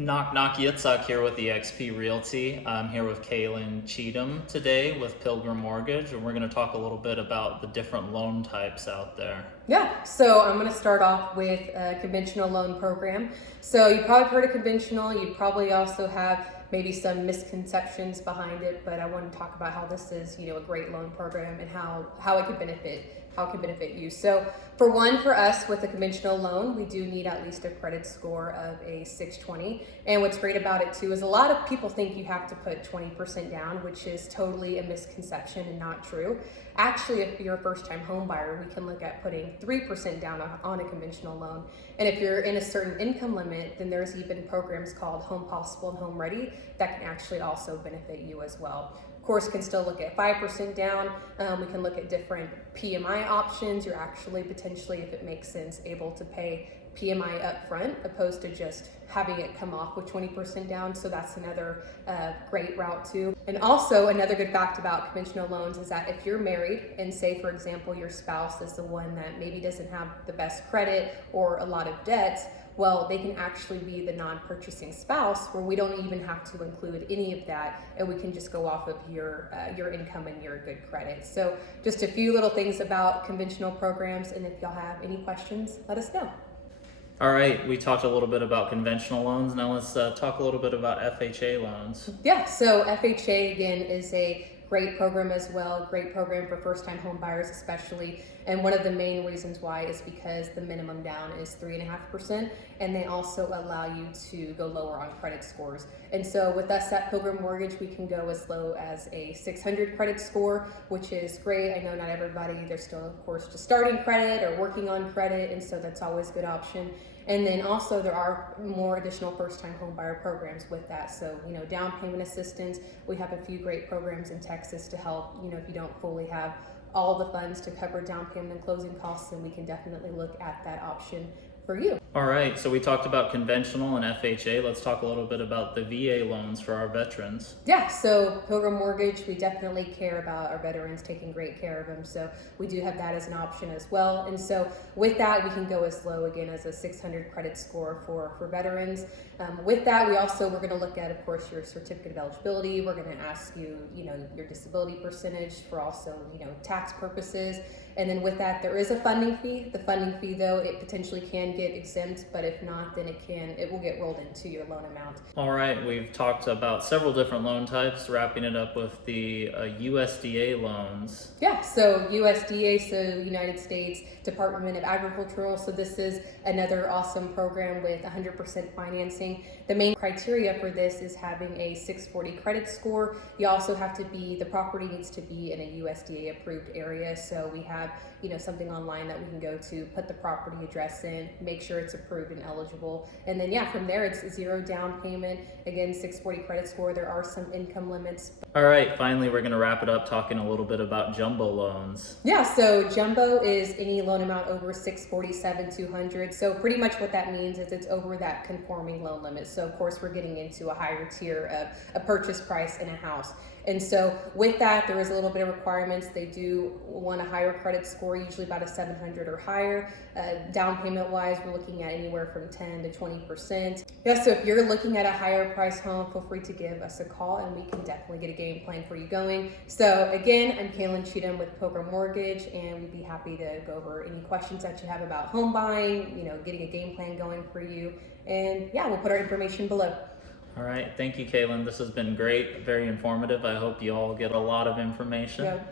Knock knock, Yitzchak here with eXp Realty. I'm here with Kaelan Cheatham today with Pilgrim Mortgage, and we're going to talk a little bit about the different loan types out there. Yeah, so I'm going to start off with a conventional loan program. So you probably heard of conventional. You probably also have maybe some misconceptions behind it, but I want to talk about how this is, a great loan program and how it could benefit you. So for us with a conventional loan, we do need at least a credit score of a 620. And what's great about it too is a lot of people think you have to put 20% down, which is totally a misconception and not true. Actually, if you're a first-time home buyer, we can look at putting 3% down on a conventional loan. And if you're in a certain income limit, then there's even programs called Home Possible and Home Ready that can actually also benefit you as well. Of course, can still look at 5% down. We can look at different PMI options. You're actually potentially, if it makes sense, able to pay PMI up front opposed to just having it come off with 20% down. So that's another great route too. And also another good fact about conventional loans is that if you're married and say, for example, your spouse is the one that maybe doesn't have the best credit or a lot of debts, well, they can actually be the non-purchasing spouse where we don't even have to include any of that, and we can just go off of your income and your good credit. So just a few little things about conventional programs, and if y'all have any questions, let us know. All right, we talked a little bit about conventional loans. Now let's talk a little bit about FHA loans. Yeah, so FHA again is a great program as well, great program for first-time home buyers especially. And one of the main reasons why is because the minimum down is 3.5%, and they also allow you to go lower on credit scores. And so with us at Pilgrim Mortgage, we can go as low as a 600 credit score, which is great. I know not everybody, they're still of course just starting credit or working on credit, and so that's always a good option. And then also there are more additional first-time home buyer programs with that. So, down payment assistance, we have a few great programs in Texas to help, if you don't fully have all the funds to cover down payment and closing costs, then we can definitely look at that option for you. All right, so we talked about conventional and FHA. Let's talk a little bit about the VA loans for our veterans. Yeah, so Pilgrim Mortgage, we definitely care about our veterans, taking great care of them. So we do have that as an option as well. And so with that, we can go as low again as a 600 credit score for veterans. With that, we're going to look at, of course, your certificate of eligibility. We're going to ask you, your disability percentage for also, tax purposes. And then with that, there is a funding fee. The funding fee, though, it potentially can get exempt, but if not, then it will get rolled into your loan amount. All right, we've talked about several different loan types, wrapping it up with the USDA loans. Yeah, so USDA, so United States Department of Agricultural. So this is another awesome program with 100% financing. The main criteria for this is having a 640 credit score. You also have to the property needs to be in a USDA approved area. So we have, something online that we can go to, put the property address in, make sure it's approved and eligible. And then, from there, it's 0 down payment. Again, 640 credit score. There are some income limits. All right, finally, we're going to wrap it up talking a little bit about jumbo loans. Yeah, so jumbo is any loan amount over 647,200. So pretty much what that means is it's over that conforming loan limit. So of course, we're getting into a higher tier of a purchase price in a house. And so with that, there is a little bit of requirements. They do want a higher credit score, usually about a 700 or higher. Down payment wise, we're looking at anywhere from 10 to 20%. Yeah, so if you're looking at a higher price home, feel free to give us a call and we can definitely get a game plan for you going. So again, I'm Kaelan Cheatham with Pilgrim Mortgage, and we'd be happy to go over any questions that you have about home buying, getting a game plan going for you. And yeah, we'll put our information below. All right, thank you, Kaelan. This has been great, very informative. I hope you all get a lot of information. Yeah.